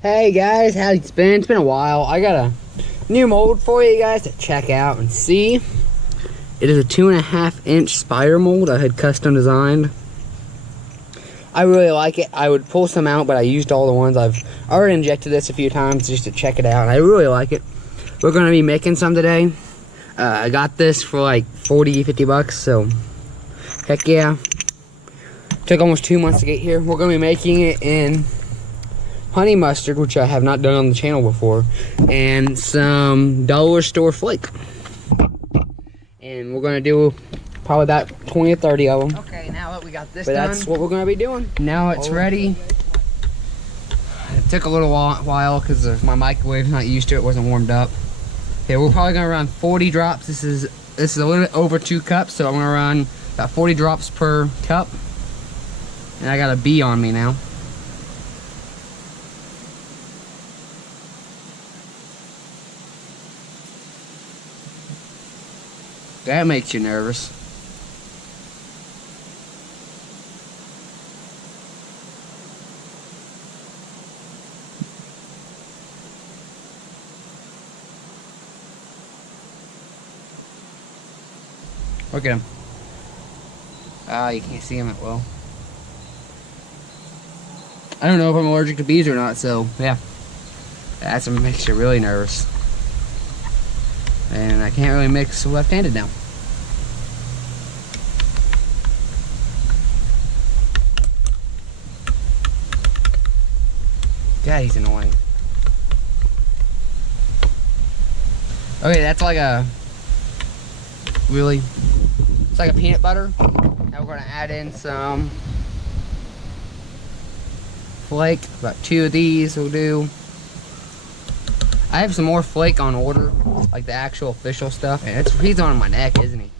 Hey guys, how's it been? It's been a while. I got a new mold for you guys to check out and see. It is a 2.5-inch spider mold I had custom designed. I really like it. I would pull some out, but I used all the ones. I've already injected this a few times just to check it out, and I really like it. We're going to be making some today. I got this for like 40, 50 bucks, so heck yeah. Took almost 2 months to get here. We're going to be making it in honey mustard, which I have not done on the channel before, and some dollar store flake. And we're going to do probably about 20 or 30 of them. Okay, now that we got this done, that's what we're going to be doing. Now it's ready. It took a little while because my microwave's not used to it, wasn't warmed up. Okay, we're probably going to run 40 drops. This is a little bit over 2 cups, so I'm going to run about 40 drops per cup. And I got a bee on me now. That makes you nervous. Look at him. Ah, you can't see him that well. I don't know if I'm allergic to bees or not, so yeah. That's what makes you really nervous. And I can't really mix left-handed now. God, he's annoying. Okay, that's like a it's like a peanut butter. Now we're gonna add in some flake. About 2 of these will do. I have some more flake on order, like the actual official stuff. And he's on my neck, isn't he?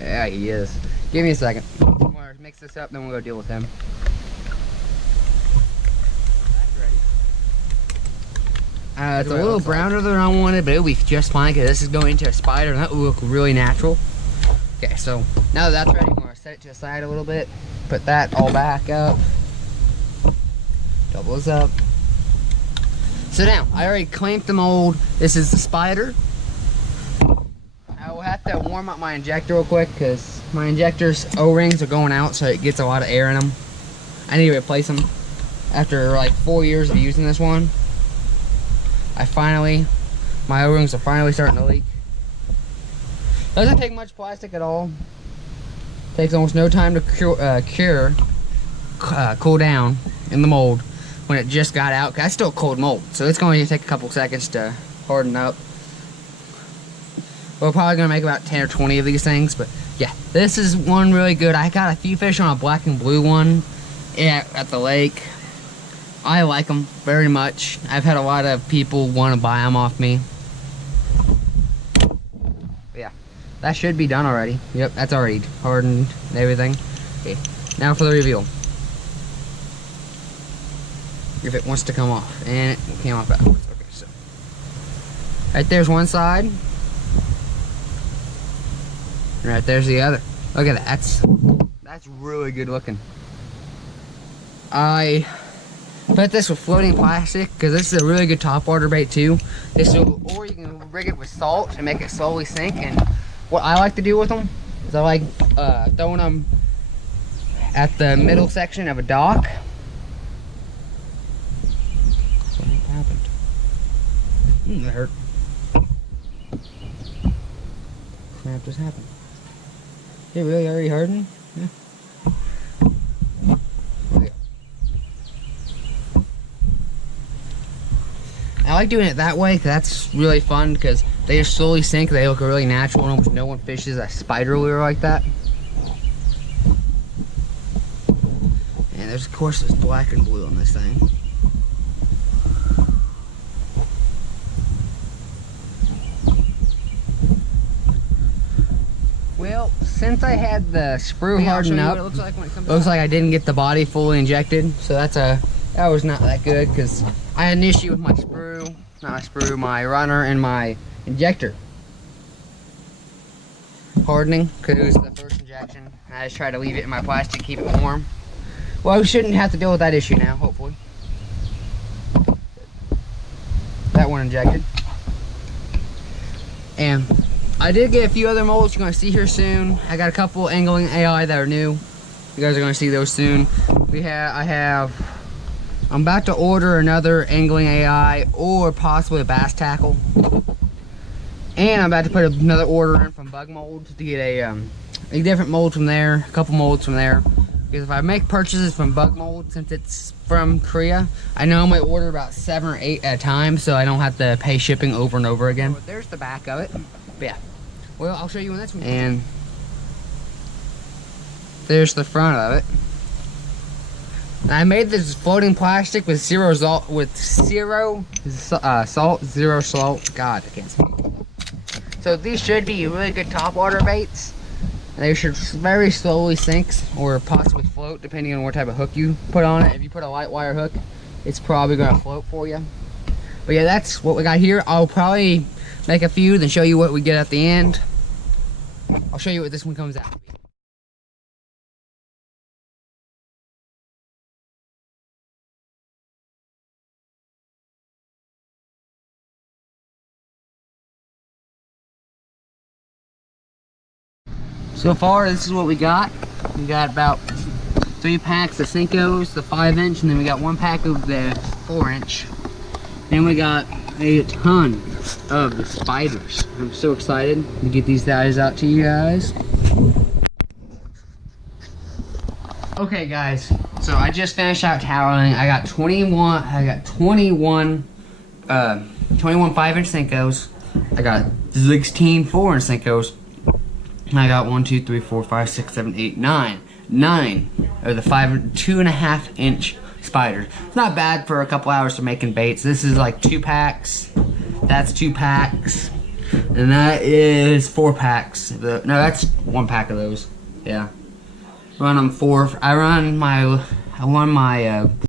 Yeah, he is. Give me a second. I'm gonna mix this up, then we'll go deal with him. It's a little browner than I wanted, but it'll be just fine because this is going into a spider and that will look really natural. Okay, so now that that's ready, I'm gonna set it to the side a little bit. Put that all back up. Double this up. So now, I already clamped the mold. This is the spider. I will have to warm up my injector real quick because my injector's O-rings are going out, so it gets a lot of air in them. I need to replace them. After like 4 years of using this one, my O-rings are finally starting to leak. Doesn't take much plastic at all. Takes almost no time to cool down in the mold. When it just got out, that's still cold mold, so it's going to take a couple seconds to harden up. We're probably going to make about 10 or 20 of these things, but yeah, this is one really good. I got a few fish on a black and blue one at the lake. I like them very much. I've had a lot of people want to buy them off me. But yeah, that should be done already. Yep, that's already hardened and everything. Okay, now for the reveal. If it wants to come off, and it came off backwards. Okay, so right there's one side, and right there's the other. Look at that. That's really good looking. I put this with floating plastic because this is a really good topwater bait too. Or you can rig it with salt and make it slowly sink. And what I like to do with them is I like throwing them at the middle section of a dock. That hurt. Crap just happened. It really already hardened? Yeah. I like doing it that way because that's really fun because they just slowly sink. They look really natural and almost no one fishes a spider lure like that. And there's of course this black and blue on this thing. Well, since I had the sprue hardened up, looks like I didn't get the body fully injected, so that was not that good because I had an issue with my sprue, my runner, and my injector hardening because it was the first injection. I just tried to leave it in my plastic, keep it warm. Well, we shouldn't have to deal with that issue now, hopefully. injected. And I did get a few other molds you're gonna see here soon. I got a couple angling AI that are new. You guys are gonna see those soon. I'm about to order another angling AI or possibly a bass tackle. And I'm about to put another order in from Bug Molds to get a different mold from there, a couple molds from there. Because if I make purchases from Bug Mold, since it's from Korea, I normally order about 7 or 8 at a time, so I don't have to pay shipping over and over again. So there's the back of it. But yeah, well, I'll show you when that's one. And there's the front of it. And I made this floating plastic with zero salt, zero salt. God, I can't speak. So these should be really good topwater baits. They should very slowly sink or possibly float depending on what type of hook you put on it. If you put a light wire hook, it's probably gonna float for you. But yeah, that's what we got here. I'll probably make a few, then show you what we get at the end. I'll show you what this one comes out. So far, this is what we got. We got about 3 packs of Senkos, the 5-inch, and then we got 1 pack of the 4-inch. Then we got a ton of the spiders. I'm so excited to get these guys out to you guys. Okay, guys. So I just finished out toweling. I got 21 5-inch Senkos. I got 16 4-inch Senkos. I got 1, 2, 3, 4, 5, 6, 7, 8, 9 of the 2.5-inch spiders. It's not bad for a couple hours for making baits. This is like 2 packs. That's 2 packs, and that is 4 packs. No, that's 1 pack of those. Yeah, run them 4. I run my